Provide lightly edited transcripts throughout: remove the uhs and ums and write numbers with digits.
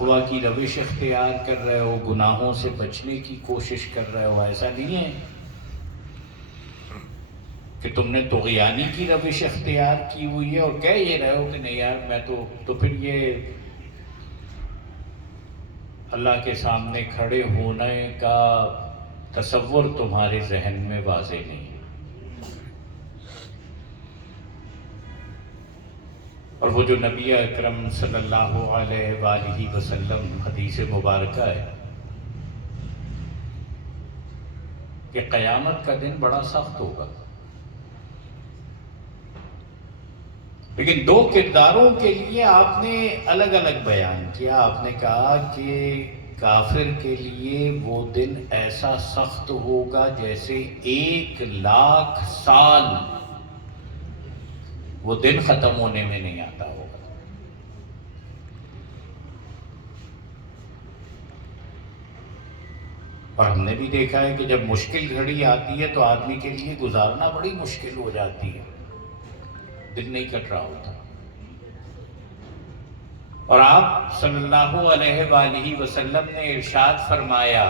تقوی کی روش اختیار کر رہے ہو، گناہوں سے بچنے کی کوشش کر رہے ہو. ایسا نہیں ہے کہ تم نے طغیانی کی روش اختیار کی ہوئی ہے اور کہہ یہ رہے ہو کہ نہیں یار میں تو پھر یہ اللہ کے سامنے کھڑے ہونے کا تصور تمہارے ذہن میں واضح نہیں ہے. اور وہ جو نبی اکرم صلی اللہ علیہ وآلہ وسلم حدیث مبارکہ ہے کہ قیامت کا دن بڑا سخت ہوگا، لیکن دو کرداروں کے لیے آپ نے الگ الگ بیان کیا. آپ نے کہا کہ کافر کے لیے وہ دن ایسا سخت ہوگا جیسے 1,00,000 سال وہ دن ختم ہونے میں نہیں آتا ہوگا. اور ہم نے بھی دیکھا ہے کہ جب مشکل گھڑی آتی ہے تو آدمی کے لیے گزارنا بڑی مشکل ہو جاتی ہے، دن نہیں کٹ رہا ہوتا. اور آپ صلی اللہ علیہ وآلہ وسلم نے ارشاد فرمایا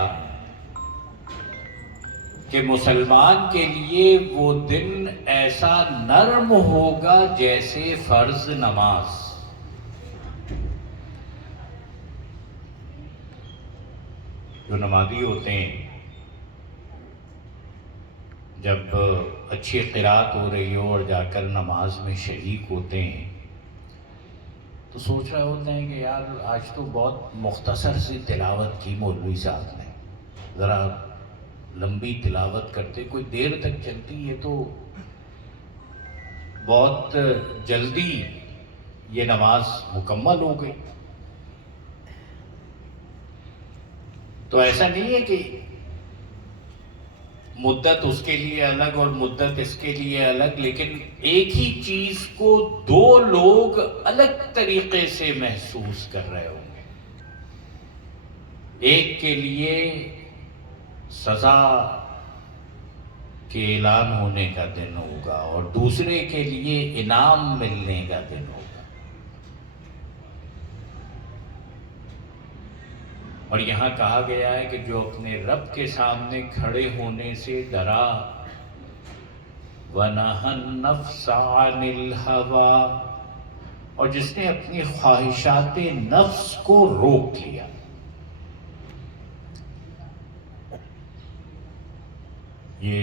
کہ مسلمان کے لیے وہ دن ایسا نرم ہوگا جیسے فرض نماز. جو نمازی ہوتے ہیں جب اچھی قرات ہو رہی ہو اور جا کر نماز میں شریک ہوتے ہیں تو سوچ رہے ہوتے ہیں کہ یار آج تو بہت مختصر سی تلاوت کی مولوی صاحب نے، ذرا لمبی تلاوت کرتے، کوئی دیر تک چلتی ہے تو بہت جلدی یہ نماز مکمل ہو گئی. تو ایسا نہیں ہے کہ مدت اس کے لیے الگ اور مدت اس کے لیے الگ، لیکن ایک ہی چیز کو دو لوگ الگ طریقے سے محسوس کر رہے ہوں گے. ایک کے لیے سزا کے اعلان ہونے کا دن ہوگا اور دوسرے کے لیے انعام ملنے کا دن ہوگا. اور یہاں کہا گیا ہے کہ جو اپنے رب کے سامنے کھڑے ہونے سے ڈرا وَنَهَى النَّفْسَ عَنِ الْهَوَىٰ، اور جس نے اپنی خواہشات نفس کو روک لیا. یہ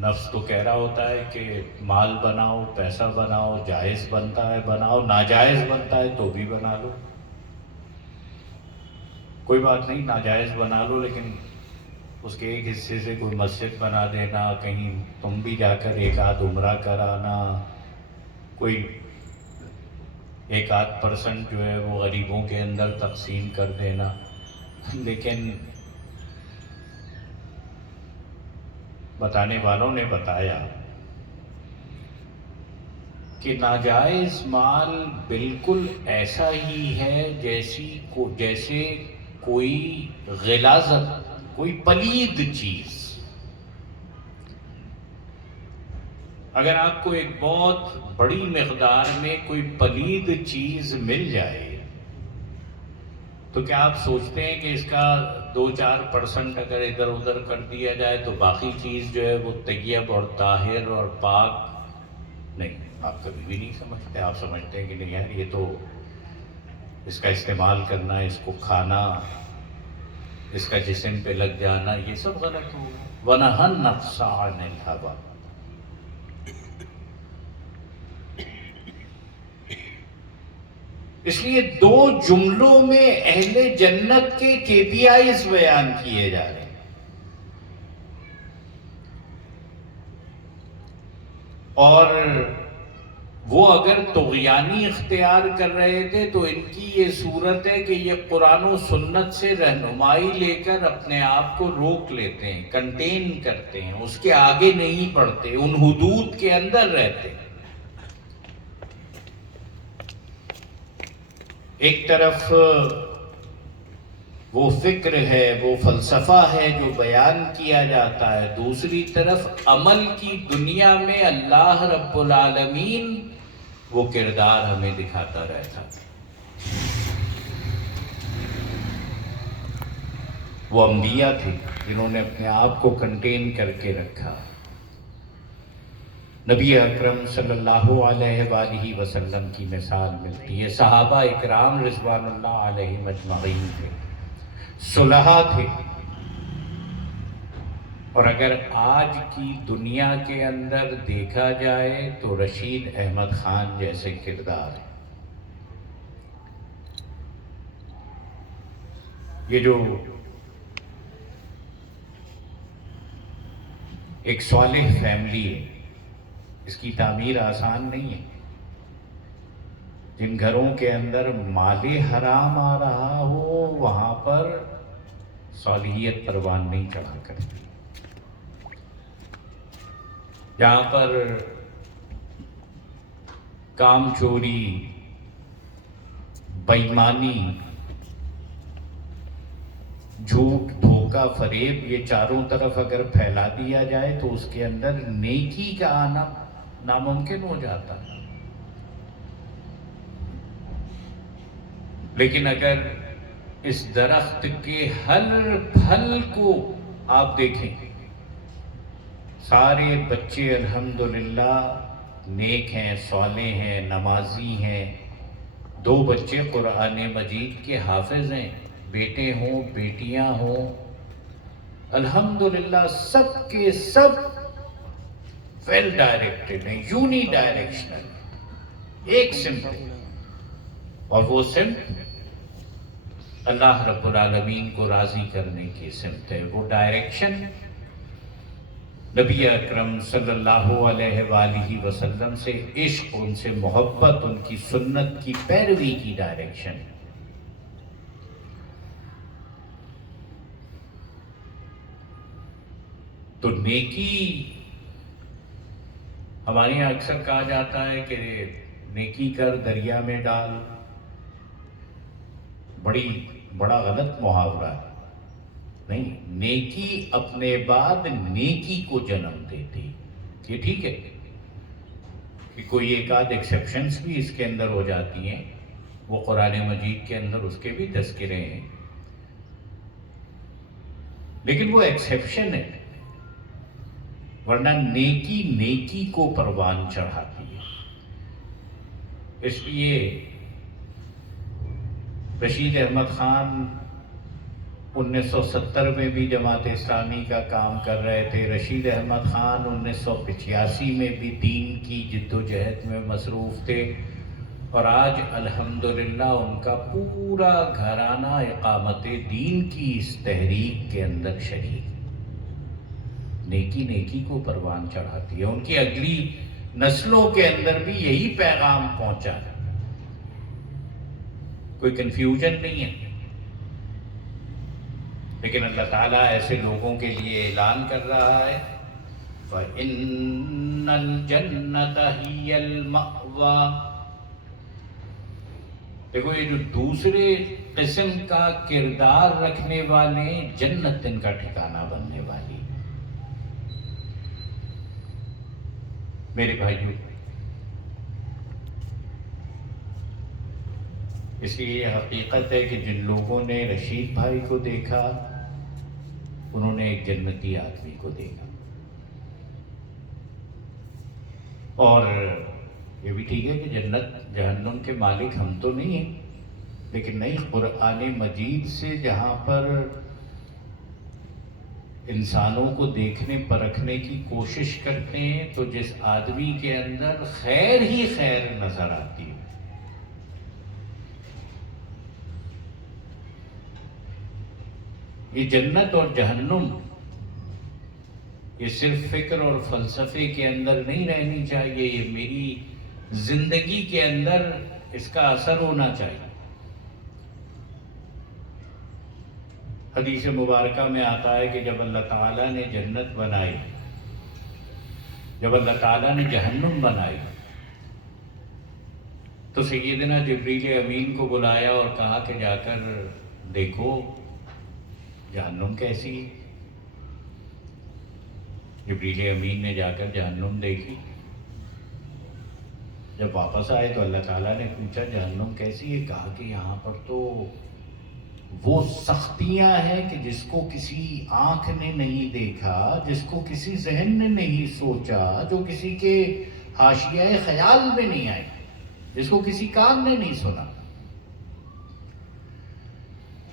نفس تو کہہ رہا ہوتا ہے کہ مال بناؤ، پیسہ بناؤ، جائز بنتا ہے بناؤ، ناجائز بنتا ہے تو بھی بنا لو. کوئی بات نہیں، ناجائز بنا لو، لیکن اس کے ایک حصے سے کوئی مسجد بنا دینا، کہیں تم بھی جا کر ایک آدھ عمرہ کرانا، کوئی 1-8% جو ہے وہ غریبوں کے اندر تقسیم کر دینا. لیکن بتانے والوں نے بتایا کہ ناجائز مال بالکل ایسا ہی ہے جیسے کوئی غلاظت، کوئی پلید چیز. اگر آپ کو ایک بہت بڑی مقدار میں کوئی پلید چیز مل جائے تو کیا آپ سوچتے ہیں کہ اس کا 2-4% اگر ادھر ادھر کر دیا جائے تو باقی چیز جو ہے وہ طیب اور طاہر اور پاک؟ نہیں، آپ کبھی بھی نہیں سمجھتے. آپ سمجھتے ہیں کہ نہیں یار یہ تو اس کا استعمال کرنا، اس کو کھانا، اس کا جسم پہ لگ جانا، یہ سب غلط ہوگا. وَنَهَى النَّفْسَ عَنِ الْهَوَىٰ. اس لیے دو جملوں میں اہل جنت کے KPIs بیان کیے جا رہے ہیں. اور وہ اگر طغیانی اختیار کر رہے تھے تو ان کی یہ صورت ہے کہ یہ قرآن و سنت سے رہنمائی لے کر اپنے آپ کو روک لیتے ہیں، کنٹین کرتے ہیں، اس کے آگے نہیں بڑھتے، ان حدود کے اندر رہتے ہیں. ایک طرف وہ فکر ہے، وہ فلسفہ ہے جو بیان کیا جاتا ہے، دوسری طرف عمل کی دنیا میں اللہ رب العالمین وہ کردار ہمیں دکھاتا رہتا. وہ انبیاء تھے جنہوں نے اپنے آپ کو کنٹین کر کے رکھا. نبی اکرم صلی اللہ علیہ وآلہ وسلم کی مثال ملتی ہے. صحابہ اکرام رضوان اللہ علیہم اجمعین تھے، صلحاء تھے. اور اگر آج کی دنیا کے اندر دیکھا جائے تو رشید احمد خان جیسے کردار ہیں. یہ جو ایک صالح فیملی ہے، اس کی تعمیر آسان نہیں ہے. جن گھروں کے اندر مال حرام آ رہا ہو وہاں پر صالحیت پروان نہیں چڑھا کرتی. جہاں پر کام چوری، بےایمانی، جھوٹ، دھوکہ، فریب، یہ چاروں طرف اگر پھیلا دیا جائے تو اس کے اندر نیکی کا آنا ناممکن ہو جاتا ہے. لیکن اگر اس درخت کے ہر پھل کو آپ دیکھیں، سارے بچے الحمدللہ نیک ہیں، صالح ہیں، نمازی ہیں. 2 بچے قرآن مجید کے حافظ ہیں، بیٹے ہوں بیٹیاں ہوں، الحمدللہ سب کے سب ویل ڈائریکٹڈ ہیں، یونی ڈائریکشنل، ایک سمت. اور وہ سمت اللہ رب العالمین کو راضی کرنے کی سمت ہے. وہ ڈائریکشن نبی اکرم صلی اللہ علیہ وآلہ وسلم سے عشق، ان سے محبت، ان کی سنت کی پیروی کی ڈائریکشن. تو نیکی، ہمارے یہاں اکثر کہا جاتا ہے کہ نیکی کر دریا میں ڈال. بڑا غلط محاورہ ہے. نہیں، نیکی اپنے بعد نیکی کو جنم دیتی. یہ ٹھیک ہے کہ کوئی ایک آدھ ایکسیپشنز بھی اس کے اندر ہو جاتی ہیں، وہ قرآن مجید کے اندر اس کے بھی تذکرے ہیں، لیکن وہ ایکسیپشن ہے، ورنہ نیکی نیکی کو پروان چڑھاتی ہے. اس لیے رشید احمد خان 1970 میں بھی جماعت اسلامی کا کام کر رہے تھے. رشید احمد خان 1985 میں بھی دین کی جد و جہد میں مصروف تھے. اور آج الحمدللہ ان کا پورا گھرانہ اقامت دین کی اس تحریک کے اندر شریک. نیکی نیکی کو پروان چڑھاتی ہے. ان کی اگلی نسلوں کے اندر بھی یہی پیغام پہنچا ہے. کوئی کنفیوژن نہیں ہے. لیکن اللہ تعالیٰ ایسے لوگوں کے لیے اعلان کر رہا ہے فَإِنَّ الْجَنَّةَ هِيَ الْمَأْوَىٰ. دیکھو، یہ جو دوسرے قسم کا کردار رکھنے والے، جنت ان کا ٹھکانہ بننے والی. میرے بھائیوں، اس لیے یہ حقیقت ہے کہ جن لوگوں نے رشید بھائی کو دیکھا انہوں نے ایک جنتی آدمی کو دیکھا. اور یہ بھی ٹھیک ہے کہ جنت جہنم کے مالک ہم تو نہیں ہیں، لیکن نہیں، قرآن مجید سے جہاں پر انسانوں کو دیکھنے پرکھنے کی کوشش کرتے ہیں تو جس آدمی کے اندر خیر ہی خیر نظر آتی ہے، یہ جنت اور جہنم یہ صرف فکر اور فلسفے کے اندر نہیں رہنی چاہیے، یہ میری زندگی کے اندر اس کا اثر ہونا چاہیے. حدیث مبارکہ میں آتا ہے کہ جب اللہ تعالیٰ نے جنت بنائی، جب اللہ تعالیٰ نے جہنم بنائی، تو سیدنا جبریل امین کو بلایا اور کہا کہ جا کر دیکھو جہنم کیسی ہے. جبریل امین نے جا کر جہنم دیکھی. جب واپس آئے تو اللہ تعالیٰ نے پوچھا جہنم کیسی ہے؟ کہا کہ یہاں پر تو وہ سختیاں ہیں کہ جس کو کسی آنکھ نے نہیں دیکھا، جس کو کسی ذہن نے نہیں سوچا، جو کسی کے حاشیہ خیال میں نہیں آئی، جس کو کسی کان نے نہیں سنا،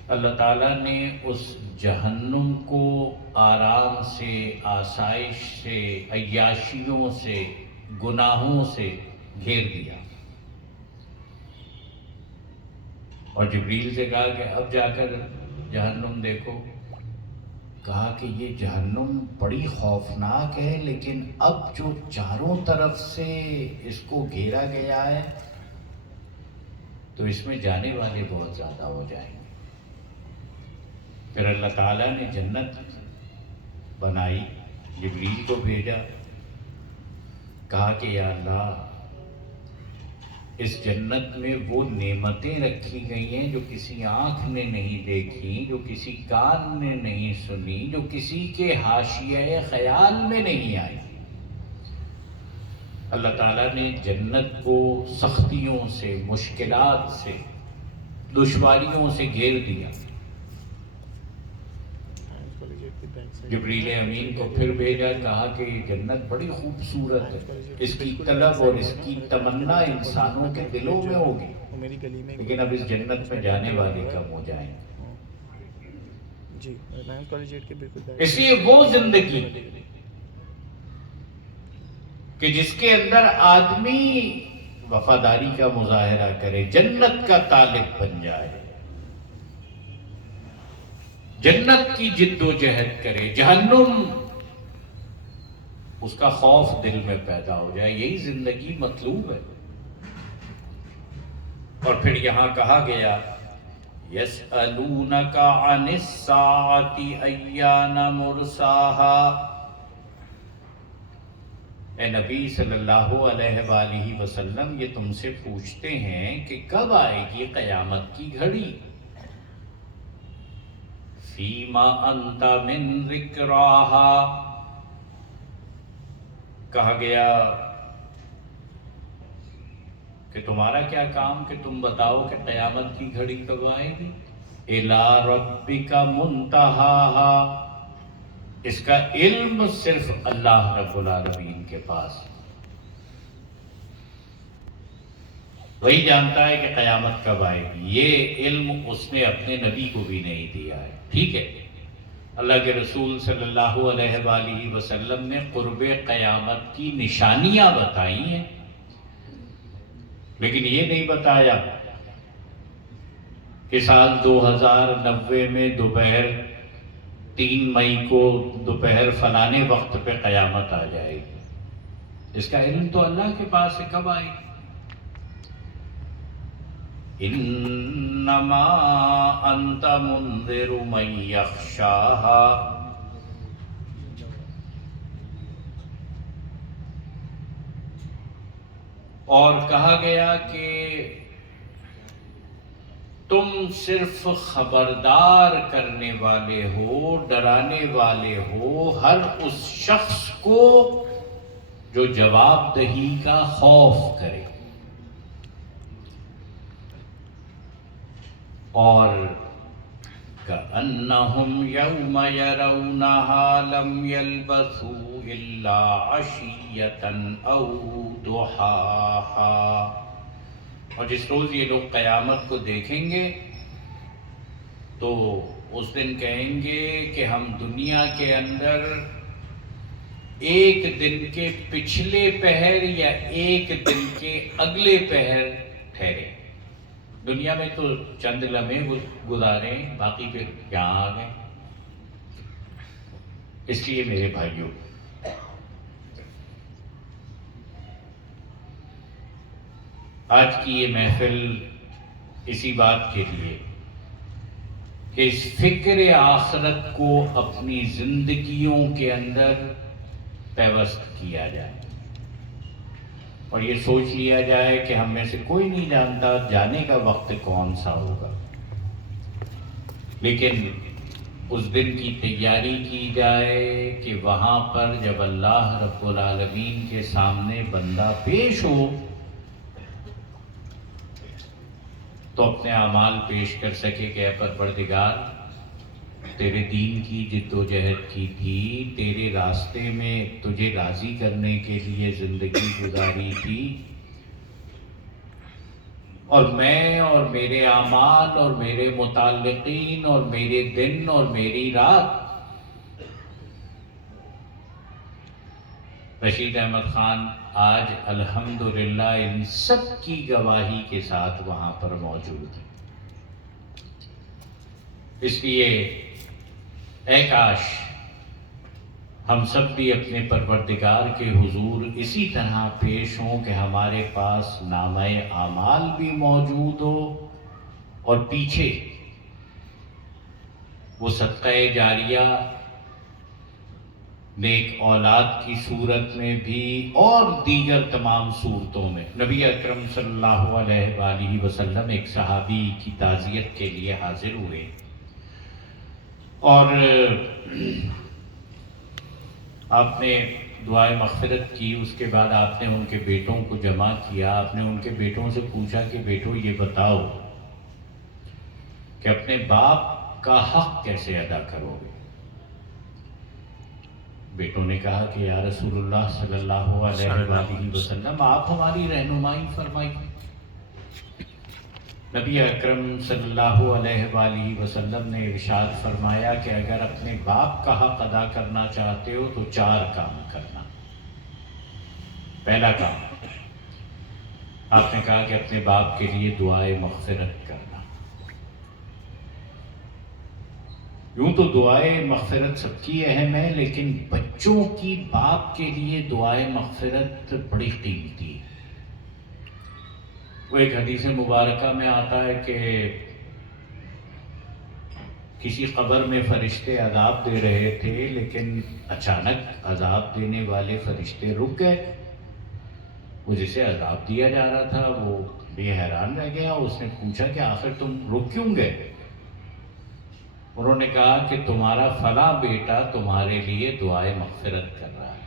اللہ تعالیٰ نے اس جہنم کو آرام سے، آسائش سے، عیاشیوں سے، گناہوں سے گھیر دیا، اور جبریل سے کہا کہ اب جا کر جہنم دیکھو. کہا کہ یہ جہنم بڑی خوفناک ہے، لیکن اب جو چاروں طرف سے اس کو گھیرا گیا ہے تو اس میں جانے والے بہت زیادہ ہو جائیں گے. پھر اللہ تعالیٰ نے جنت بنائی، جبریل کو بھیجا، کہا کہ یا اللہ اس جنت میں وہ نعمتیں رکھی گئی ہیں جو کسی آنکھ نے نہیں دیکھی، جو کسی کان نے نہیں سنی، جو کسی کے حاشیہ خیال میں نہیں آئی. اللہ تعالیٰ نے جنت کو سختیوں سے، مشکلات سے، دشواریوں سے گھیر دیا. جبریل امین کو پھر بھیجا، کہا کہ یہ جنت بڑی خوبصورت ہے، اس کی طلب اور اس کی تمنا انسانوں کے دلوں میں ہوگی، لیکن اب اس جنت میں جانے والے کم ہو جائیں گے. اس لیے وہ زندگی کہ جس کے اندر آدمی وفاداری کا مظاہرہ کرے، جنت کا طالب بن جائے، جنت کی جد و جہد کرے، جہنم اس کا خوف دل میں پیدا ہو جائے، یہی زندگی مطلوب ہے. اور پھر یہاں کہا گیا یسألونک عن الساعۃ ایان مرساہا. اے نبی صلی اللہ علیہ وآلہ وسلم، یہ تم سے پوچھتے ہیں کہ کب آئے گی قیامت کی گھڑی. فیما انت من ذکراہا. کہا گیا کہ تمہارا کیا کام کہ تم بتاؤ کہ قیامت کی گھڑی کب آئے گی. الی ربک منتہاہا. اس کا علم صرف اللہ رب العالمین کے پاس، وہی جانتا ہے کہ قیامت کب آئے گی. یہ علم اس نے اپنے نبی کو بھی نہیں دیا ہے. ٹھیک ہے، اللہ کے رسول صلی اللہ علیہ وآلہ وسلم نے قرب قیامت کی نشانیاں بتائی ہیں، لیکن یہ نہیں بتایا کہ سال 2090 میں دوپہر 3 مئی کو دوپہر فلانے وقت پہ قیامت آ جائے گی. اس کا علم تو اللہ کے پاس ہے کب آئے گی. انما انت منذر من یخشاہا. اور کہا گیا کہ تم صرف خبردار کرنے والے ہو، ڈرانے والے ہو ہر اس شخص کو جو جواب دہی کا خوف کرے. اور كأنهم يوم يرونها لم يلبثوا إلا عشية أو ضحاها. اور جس روز یہ لوگ قیامت کو دیکھیں گے تو اس دن کہیں گے کہ ہم دنیا کے اندر ایک دن کے پچھلے پہر یا ایک دن کے اگلے پہر ٹھہرے. دنیا میں تو چند لمحے گزارے، باقی پھر یہاں آ گئے. اس لیے میرے بھائیوں، آج کی یہ محفل اسی بات کے لیے کہ اس فکر آخرت کو اپنی زندگیوں کے اندر پیوست کیا جائے اور یہ سوچ لیا جائے کہ ہم میں سے کوئی نہیں جانتا جانے کا وقت کون سا ہوگا، لیکن اس دن کی تیاری کی جائے کہ وہاں پر جب اللہ رب العالمین کے سامنے بندہ پیش ہو تو اپنے اعمال پیش کر سکے کہ اے پروردگار تیرے دین کی جد و جہد کی تھی، تیرے راستے میں تجھے راضی کرنے کے لیے زندگی گزاری تھی، اور میں اور میرے اعمال اور میرے متعلقین اور میرے دن اور میری رات رشید احمد خان آج الحمدللہ ان سب کی گواہی کے ساتھ وہاں پر موجود ہے۔ اس لیے اے کاش ہم سب بھی اپنے پروردگار کے حضور اسی طرح پیش ہوں کہ ہمارے پاس نامہ اعمال بھی موجود ہو اور پیچھے وہ صدقہ جاریہ نیک اولاد کی صورت میں بھی اور دیگر تمام صورتوں میں۔ نبی اکرم صلی اللہ علیہ وآلہ وسلم ایک صحابی کی تعزیت کے لیے حاضر ہوئے، اور آپ نے دعائے مغفرت کی۔ اس کے بعد آپ نے ان کے بیٹوں کو جمع کیا، آپ نے ان کے بیٹوں سے پوچھا کہ بیٹو یہ بتاؤ کہ اپنے باپ کا حق کیسے ادا کرو گے؟ بیٹوں نے کہا کہ یا رسول اللہ صلی اللہ علیہ وآلہ وسلم آپ ہماری رہنمائی فرمائیے۔ نبی اکرم صلی اللہ علیہ وآلہ وسلم نے ارشاد فرمایا کہ اگر اپنے باپ کا حق ادا کرنا چاہتے ہو تو 4 کام کرنا۔ پہلا کام آپ نے کہا کہ اپنے باپ کے لیے دعائے مغفرت کرنا۔ یوں تو دعائے مغفرت سب کی اہم ہے، لیکن بچوں کی باپ کے لیے دعائے مغفرت بڑی قیمتی ہے۔ وہ ایک حدیث مبارکہ میں آتا ہے کہ کسی قبر میں فرشتے عذاب دے رہے تھے، لیکن اچانک عذاب دینے والے فرشتے رک گئے۔ وہ جسے عذاب دیا جا رہا تھا وہ بے حیران رہ گیا، اس نے پوچھا کہ آخر تم رک کیوں گئے؟ انہوں نے کہا کہ تمہارا فلاں بیٹا تمہارے لیے دعائے مغفرت کر رہا ہے۔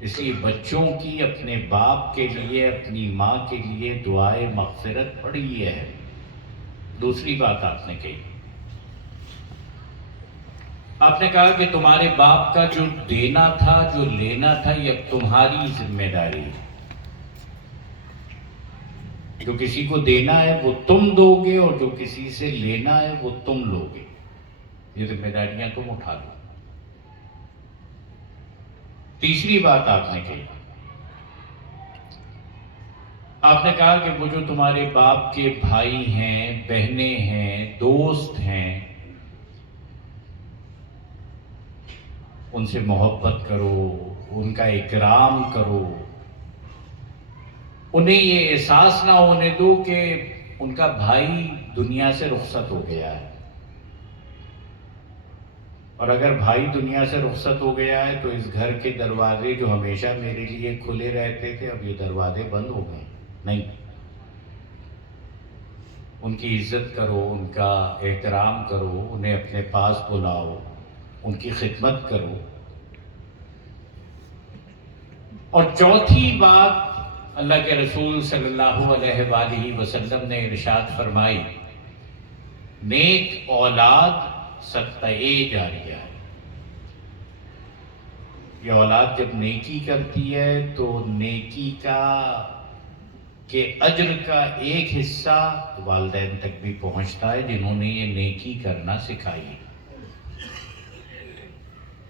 اس لیے بچوں کی اپنے باپ کے لیے، اپنی ماں کے لیے دعائے مغفرت بڑی ہے۔ دوسری بات آپ نے کہی، آپ نے کہا کہ تمہارے باپ کا جو دینا تھا، جو لینا تھا، یہ تمہاری ذمہ داری ہے۔ جو کسی کو دینا ہے وہ تم دو گے، اور جو کسی سے لینا ہے وہ تم لو گے۔ یہ ذمہ داریاں تم اٹھا لو۔ تیسری بات آپ نے کہی، آپ نے کہا کہ وہ جو تمہارے باپ کے بھائی ہیں، بہنیں ہیں، دوست ہیں، ان سے محبت کرو، ان کا اکرام کرو، انہیں یہ احساس نہ ہونے دو کہ ان کا بھائی دنیا سے رخصت ہو گیا ہے۔ اور اگر بھائی دنیا سے رخصت ہو گیا ہے تو اس گھر کے دروازے جو ہمیشہ میرے لیے کھلے رہتے تھے، اب یہ دروازے بند ہو گئے۔ نہیں، ان کی عزت کرو، ان کا احترام کرو، انہیں اپنے پاس بلاؤ، ان کی خدمت کرو۔ اور چوتھی بات اللہ کے رسول صلی اللہ علیہ وآلہ وسلم نے ارشاد فرمائی، نیک اولاد صدقہ جاریہ ہے۔ یہ اولاد جب نیکی کرتی ہے تو نیکی کے اجر کا ایک حصہ والدین تک بھی پہنچتا ہے جنہوں نے یہ نیکی کرنا سکھائی ہے۔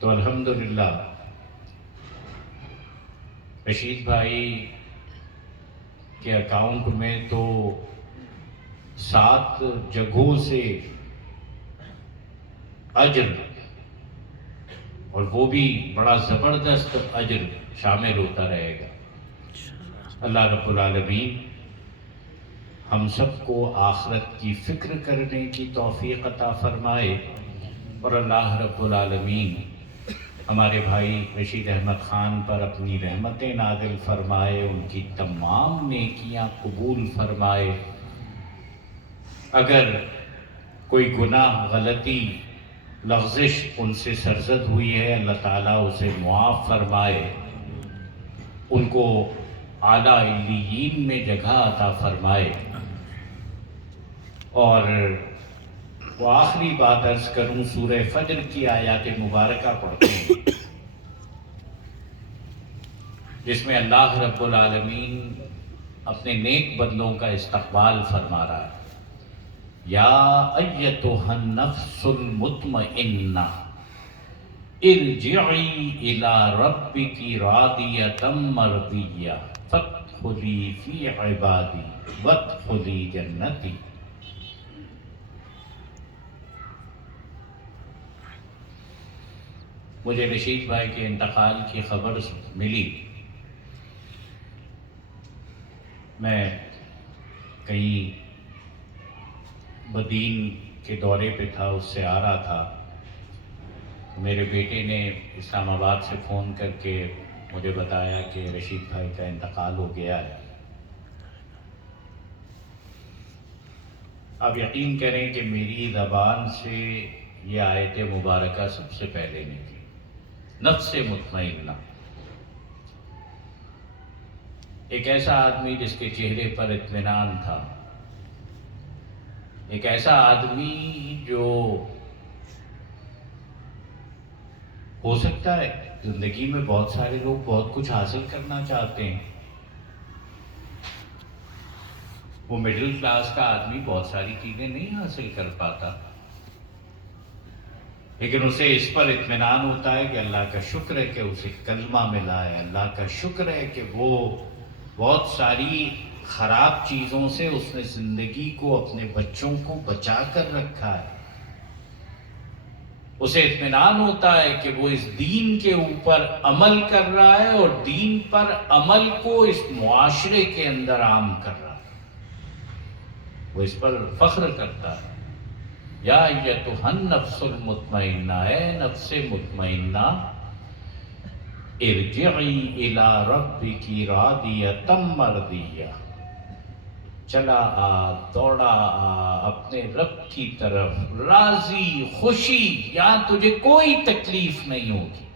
تو الحمدللہ رشید بھائی کے اکاؤنٹ میں تو 7 جگہوں سے اجر، اور وہ بھی بڑا زبردست اجر شامل ہوتا رہے گا۔ اللہ رب العالمین ہم سب کو آخرت کی فکر کرنے کی توفیق عطا فرمائے، اور اللہ رب العالمین ہمارے بھائی رشید احمد خان پر اپنی رحمتیں نازل فرمائے، ان کی تمام نیکیاں قبول فرمائے۔ اگر کوئی گناہ، غلطی، لغزش ان سے سرزد ہوئی ہے، اللہ تعالیٰ اسے معاف فرمائے، ان کو اعلیٰ علیین میں جگہ عطا فرمائے۔ اور وہ آخری بات عرض کروں، سورہ فجر کی آیات مبارکہ پڑھتے ہیں جس میں اللہ رب العالمین اپنے نیک بندوں کا استقبال فرما رہا ہے۔ یا ایتھا النفس المطمئنہ ارجعی الی ربک راضیۃ مرضیہ فادخلی فی عبادی وادخلی جنتی۔ مجھے رشید بھائی کے انتقال کی خبر ملی، میں کہیں بدین کے دورے پہ تھا، اس سے آ رہا تھا، میرے بیٹے نے اسلام آباد سے فون کر کے مجھے بتایا کہ رشید بھائی کا انتقال ہو گیا ہے۔ آپ یقین کریں کہ میری زبان سے یہ آیت مبارکہ سب سے پہلے نکلی، نفس مطمئنہ۔ ایک ایسا آدمی جس کے چہرے پر اطمینان تھا، ایک ایسا آدمی جو ہو سکتا ہے زندگی میں بہت سارے لوگ بہت کچھ حاصل کرنا چاہتے ہیں، وہ مڈل کلاس کا آدمی بہت ساری چیزیں نہیں حاصل کر پاتا، لیکن اسے اس پر اطمینان ہوتا ہے کہ اللہ کا شکر ہے کہ اسے کلمہ ملا ہے، اللہ کا شکر ہے کہ وہ بہت ساری خراب چیزوں سے اس نے زندگی کو، اپنے بچوں کو بچا کر رکھا ہے۔ اسے اطمینان ہوتا ہے کہ وہ اس دین کے اوپر عمل کر رہا ہے اور دین پر عمل کو اس معاشرے کے اندر عام کر رہا ہے، وہ اس پر فخر کرتا ہے۔ یا ایتھا النفس المطمئنہ، اے نفس مطمئنہ، ارجعی الی ربک راضیۃ مرضیہ، چلا آ، دوڑا آ اپنے رب کی طرف راضی، خوشی، یہاں تجھے کوئی تکلیف نہیں ہوگی،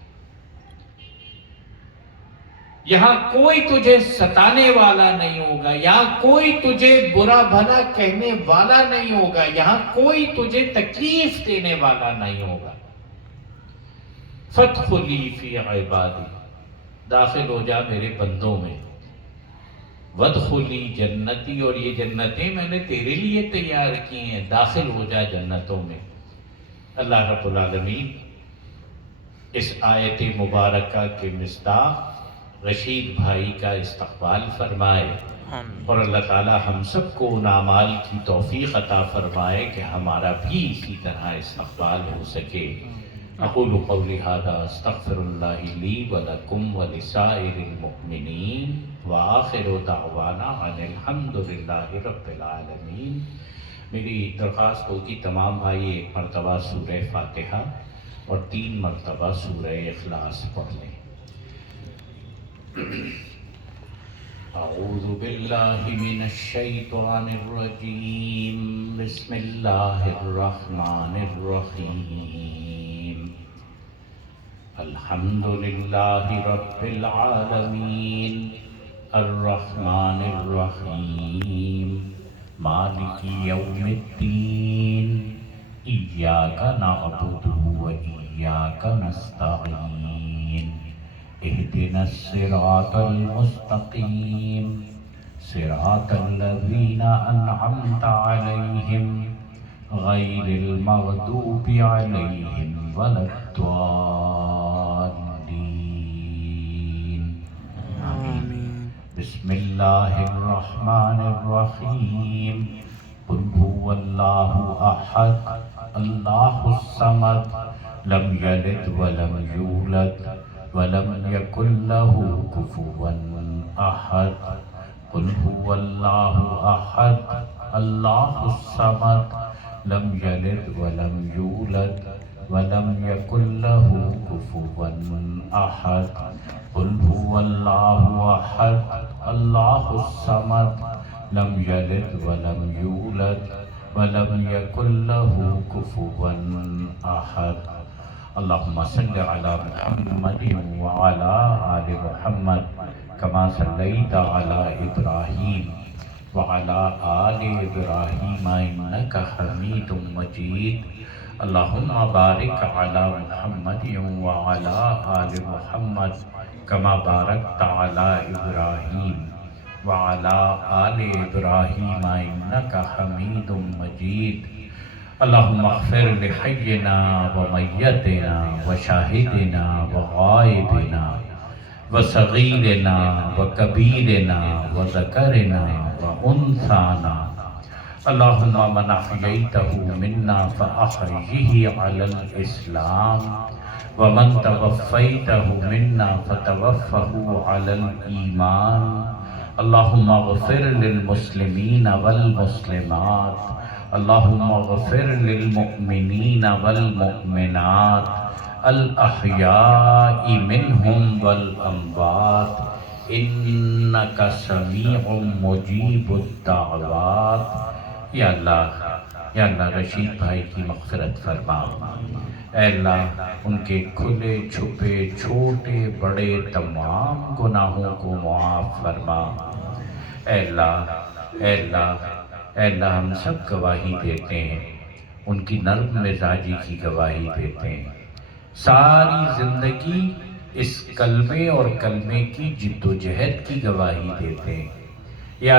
یہاں کوئی تجھے ستانے والا نہیں ہوگا، یہاں کوئی تجھے برا بھلا کہنے والا نہیں ہوگا، یہاں کوئی تجھے تکلیف دینے والا نہیں ہوگا۔ فادخلی فی عبادی، داخل ہو جا میرے بندوں میں، وادخلی جنتی، اور یہ جنتیں میں نے تیرے لیے تیار کی ہیں، داخل ہو جا جنتوں میں۔ اللہ رب العالمین اس آیت مبارکہ کے مصداق رشید بھائی کا استقبال فرمائے، اور اللہ تعالی ہم سب کو ان اعمال کی توفیق عطا فرمائے کہ ہمارا بھی اسی طرح استقبال ہو سکے۔ اقول قولی ھذا استغفر اللہ لی ولکم ولسائر المؤمنین وآخر دعوانا ان الحمد للہ رب العالمین۔ میری درخواست ہوگی تمام بھائی ایک مرتبہ سورہ فاتحہ اور 3 مرتبہ سورہ اخلاص پڑھ لیں۔ اعوذ باللہ من الشیطان الرجیم، بسم اللہ الرحمن الرحیم، الحمد للہ رب العالمین، الرحمن الرحیم، مالک یوم الدین، ایاک نعبد و ایاک نستعین، اہدنا الصراط المستقیم، صراط الذین انعمت علیہم غیر المغضوب علیہم ولا الضالین۔ آمین۔ بسم اللہ الرحمن الرحیم، قل هو اللہ احد اللہ الصمد لم یلد ولم یولد ولم یکن له کفوا احد، قل هو اللہ احد اللہ الصمد لم یلد ولم یولد ولم یکن له کفوا احد، قل هو اللہ احد اللہ الصمد لم یلد ولم یولد ولم یکن له کفوا احد، اللہم صلی علی محمد وعلی آل محمد کما صلیت علی ابراہیم وعلی آل ابراہیم انک حمید مجید اللہم بارک علی محمد وعلی آل محمد کما بارکت علی ابراہیم وعلی آل ابراہیم انک حمید مجید اللہم اغفر لحینا ومیتنا وشاہدنا وغائبنا وصغیرنا وکبیرنا وذکرنا وانثانا اللہم من احییتہ منا فاحیہ علی الاسلام ومن توفیتہ منا فتوفہ علی الایمان اللہم اغفر للمسلمین والمسلمات اللہم اغفر للمؤمنین والمؤمنات الاحیاء منہم والاموات انک سمیع مجیب الدعوات۔ یا اللہ رشید بھائی کی مغفرت فرما۔ اے اللہ ان کے کھلے چھپے چھوٹے بڑے تمام گناہوں کو معاف فرما۔ اے اللہ اے اللہ اے اللہ ہم سب گواہی دیتے ہیں، ان کی نرم مزاجی کی گواہی دیتے ہیں، ساری زندگی اس کلمے اور کلمے کی جد و جہد کی گواہی دیتے ہیں۔ یا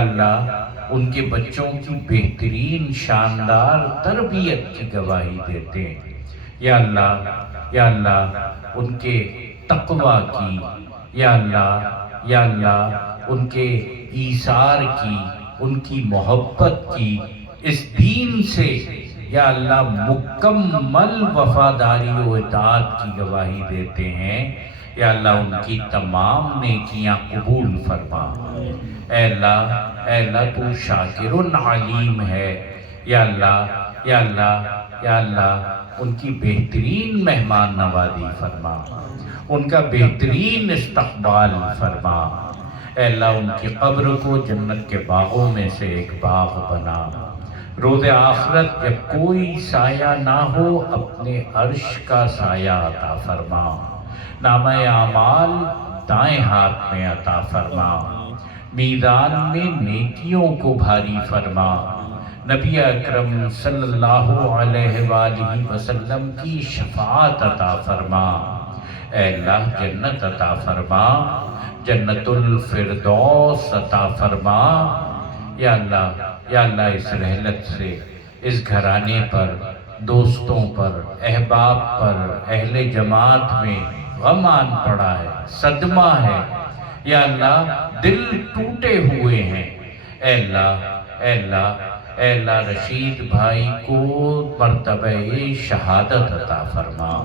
اللہ ان کے بچوں کی بہترین شاندار تربیت کی گواہی دیتے ہیں۔ یا اللہ ان کے تقوی کی، یا اللہ ان کے ایثار کی، ان کی محبت کی، اس دین سے یا اللہ مکمل وفاداری و اطاعت کی گواہی دیتے ہیں۔ یا اللہ ان کی تمام نیکیاں قبول فرما۔ اے اللہ تو شاکر علیم ہے۔ یا اللہ ان کی بہترین مہمان نوازی فرما، ان کا بہترین استقبال فرما۔ اے اللہ ان کی قبر کو جنت کے باغوں میں سے ایک باغ بنا۔ روز آخرت جب کوئی سایہ نہ ہو اپنے عرش کا سایہ عطا فرما۔ نامہ اعمال دائیں ہاتھ میں عطا فرما، میزان میں نیکیوں کو بھاری فرما۔ نبی اکرم صلی اللہ علیہ وآلہ وسلم کی شفاعت عطا فرما۔ اے اللہ جنت عطا فرما، جنت الفردوس عطا فرما۔ یا اللہ اس رحلت سے اس گھرانے پر، دوستوں پر، احباب پر، اہل جماعت میں غم آن پڑا ہے، صدمہ ہے۔ یا اللہ دل ٹوٹے ہوئے ہیں۔ اے اللہ رشید بھائی کو مرتبہ شہادت عطا فرما۔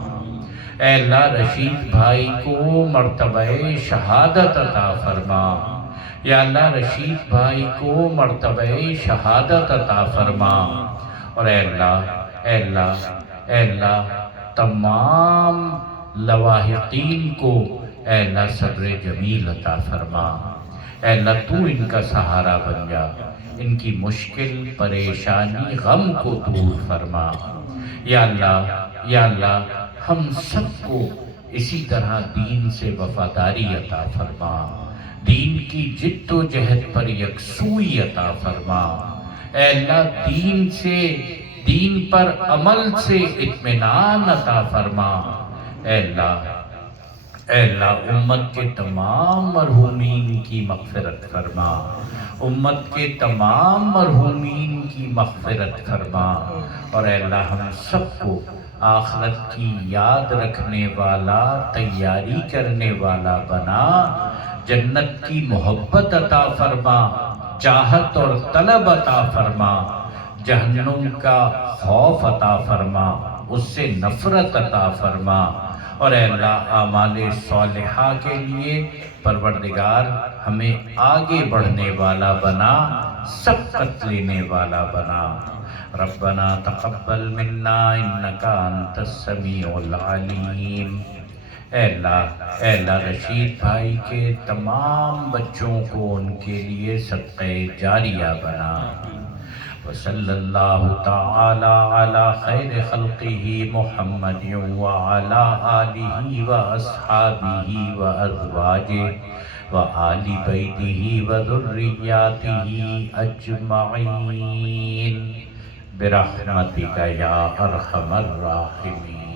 اے اللہ رشید بھائی کو مرتبہ شہادت عطا فرما۔ یا اللہ رشید بھائی کو مرتبہ شہادت عطا فرما۔ اور اے اللہ تمام لواحقین کو اے اللہ صبر جمیل عطا فرما۔ اے اللہ تو ان کا سہارا بن جا، ان کی مشکل پریشانی غم کو دور فرما۔ یا اللہ ہم سب کو اسی طرح دین سے وفاداری عطا فرما، دین کی جد و جہد پر یکسوئی عطا فرما۔ اے اللہ دین پر عمل سے اطمینان عطا فرما۔ اے اللہ امت کے تمام مرحومین کی مغفرت فرما، امت کے تمام مرحومین کی مغفرت فرما۔ اور اے اللہ ہم سب کو آخرت کی یاد رکھنے والا، تیاری کرنے والا بنا، جنت کی محبت عطا فرما، چاہت اور طلب عطا فرما، جہنم کا خوف عطا فرما، اس سے نفرت عطا فرما۔ اور اے اللہ اعمال صالحہ کے لیے پروردگار ہمیں آگے بڑھنے والا بنا، سبقت لینے والا بنا۔ ربنا تقبل منا انک انت السمیع العلیم۔ اے اللہ رشید بھائی کے تمام بچوں کو ان کے لیے صدقہ جاریہ بنا۔ وصلی اللہ تعالی علی خیر خلقہ محمد وعلی آلہ واصحابہ وازواجہ وآل بیتہ وذریاتہ اجمعین برحمتک یا ارحم الراحمین.